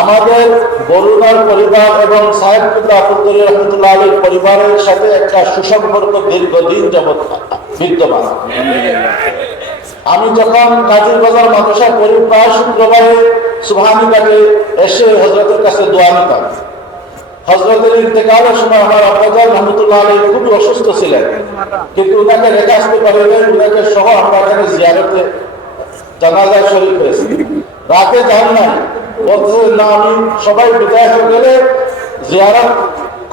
আমাদের বরুণার পরিবার এবং সাহেবুল্লাহ আফুদ্দুর রহমতুল্লাহ আলীর পরিবারের সাথে একটা সুসম্পর্ক দীর্ঘদিন যাবৎ বিদ্যমান। আমি যখন কাজীর বাজার মাদ্রাসা পড়ি প্রায় শুক্রবারে সুবহানী ঘাটে এসে হজরতের কাছে দোয়া নিতাম। হজরতের ইন্তেকালের সময় আমার আব্বাজান রহমতুল্লাহ আলী খুবই অসুস্থ ছিলেন, কিন্তু ওনাকে রেখে আসতে পারেনি। ওনাকে সহ আমরা এখানে জিয়ারতে জানাজায় শরীক হয়েছি। রাতে যান নাই, বলতেছেন না আমি সবাই বিদায় হয়ে গেলে জিয়ারত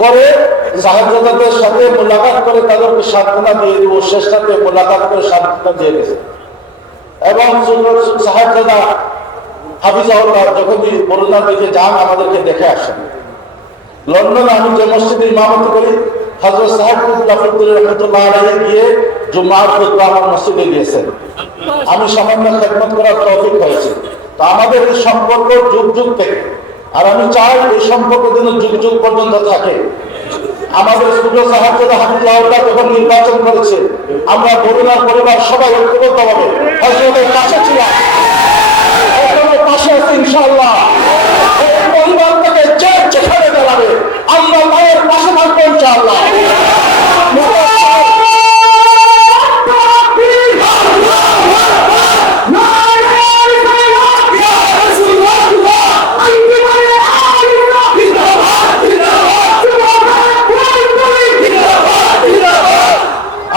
করে সাহেবজাদাদের সাথে মোলাকাত করে তাদেরকে সান্ত্বনা দিয়ে দিব। শেষ রাতে মোলাকাত করে সান্ত্বনা দিয়ে গেছে। এবং সাহেবজাদা হাফিজাহুল্লাহ যখন বরুণার দিকে যান আমাদেরকে দেখে আসেন। লন্ডনে আমি যে মসজিদে ইমামতি করি, হযরত সাহেবুল্লাহ আফুদ্দুর রহমতুল্লাহ আলাইহি গিয়ে জুমার খুতবা আমার মসজিদে দিয়েছেন। আমি সামান্য খেদমত করার তৌফিক হয়েছে। তো আমাদের এই সম্পর্ক যুগ যুগ থেকে, আর আমি চাই এই সম্পর্ক যেন যুগ যুগ পর্যন্ত থাকে। আমাদের ছোট সাহেবজাদা হাফিজাহুল্লাহ যখন নির্বাচন করেছে, আমরা বরুণার পরিবার সবাই ঐক্যবদ্ধভাবে হযরতের পাশে ছিলাম, পাশে আছে ইনশাআল্লাহ। পরিবার থেকে যে যেখানে দাঁড়াবে আমরা মায়ের পাশে থাকবো ইনশাআল্লাহ।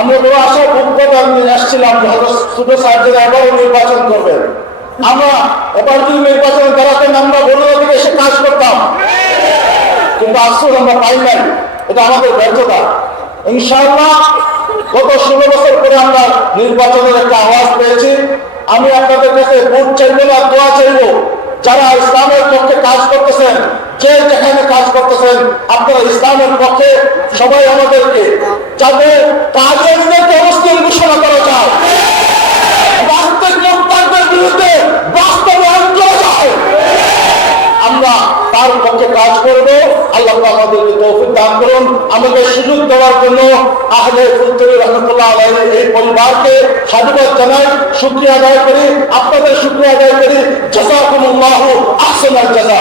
আমরা বড় আশা ভোগ্যতা নিয়ে আসছিলাম ছোট সাহেবজাদা এবারও নির্বাচন করবেন। আমরা এবার যদি নির্বাচনে দাঁড়াতেন আমরা বরুণা থেকে এসে কাজ করতাম, কিন্তু আফসোস আমরা পাই নাই। এটা আমাদের ব্যর্থতা। ইনশাআল্লাহ গত 16 বছর পরে আমরা নির্বাচনের একটা আওয়াজ পেয়েছি। আমি আপনাদের কাছে ভোট চাইবো না, দোয়া চাইবো। যারা ইসলামের পক্ষে কাজ করতেছেন, যে যেখানে কাজ করতেছেন, আপনারা ইসলামের পক্ষে সবাই আমাদেরকে যাতে কাজীদেরকে অবস্থান ঘোষণা করা যায়, বাস্তব মুক্তারদের বিরুদ্ধে বাস্তবায়ন করা যায়, আমরা তার পক্ষে কাজ করব। আল্লাহ আমাদেরকে তৌফিক দান করুন। আমাদের সুযোগ দেওয়ার জন্য আহলে ফুলতুরি রহমতুল্লাহ আলাইহি এই পরিবারকে সাধুবাদ জানাই, শুকরিয়া আদায় করি, আপনাদের শুকরিয়া আদায় করি। জাযাকুমুল্লাহু আহসানাল জাযা।